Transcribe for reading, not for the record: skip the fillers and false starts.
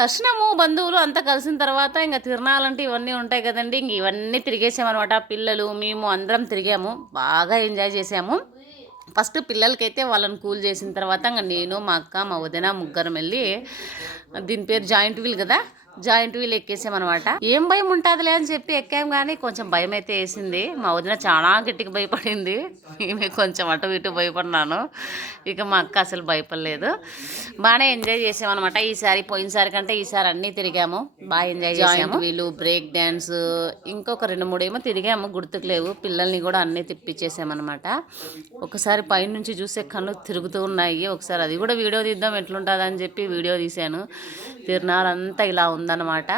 దర్శనము, బంధువులు అంతా కలిసిన తర్వాత ఇంక తిరణాలంటే ఇవన్నీ ఉంటాయి కదండీ! ఇంక ఇవన్నీ తిరిగేసామనమాట. పిల్లలు, మేము అందరం తిరిగాము. బాగా ఎంజాయ్ చేసాము. ఫస్ట్ పిల్లలకైతే వాళ్ళని కూల్ చేసిన తర్వాత ఇంక నేను, మా అక్క, మా వదిన ముగ్గురం వెళ్ళి దీని పేరు జాయింట్ వీల్ కదా! జాయింట్ వీల్ ఎక్కేసామనమాట. ఏం భయం ఉంటుందిలే అని చెప్పి ఎక్కాం కానీ కొంచెం భయం అయితే వేసింది. మా వదిన చాలా గట్టిగా భయపడింది. నేను కొంచెం అటు ఇటు భయపడినాను. ఇక మా అక్క అసలు భయపడలేదు. బాగానే ఎంజాయ్ చేసామన్నమాట. ఈసారి పోయినసారి కంటే ఈసారి అన్నీ తిరిగాము. బాగా ఎంజాయ్ చేసాము. వీళ్ళు బ్రేక్ డ్యాన్స్ ఇంకొక 2, 3 ఏమో తిరిగాము, గుర్తుకు లేవు. పిల్లల్ని కూడా అన్నీ తిప్పించేసామన్నమాట. ఒకసారి పైనుంచి చూసే కళ్ళు తిరుగుతూ ఉన్నాయి. ఒకసారి అది కూడా వీడియో తీద్దాం ఎట్లుంటుంది అని చెప్పి వీడియో తీశాను. తిరునాళ్ళంతా ఇలా ఉందన్నమాట.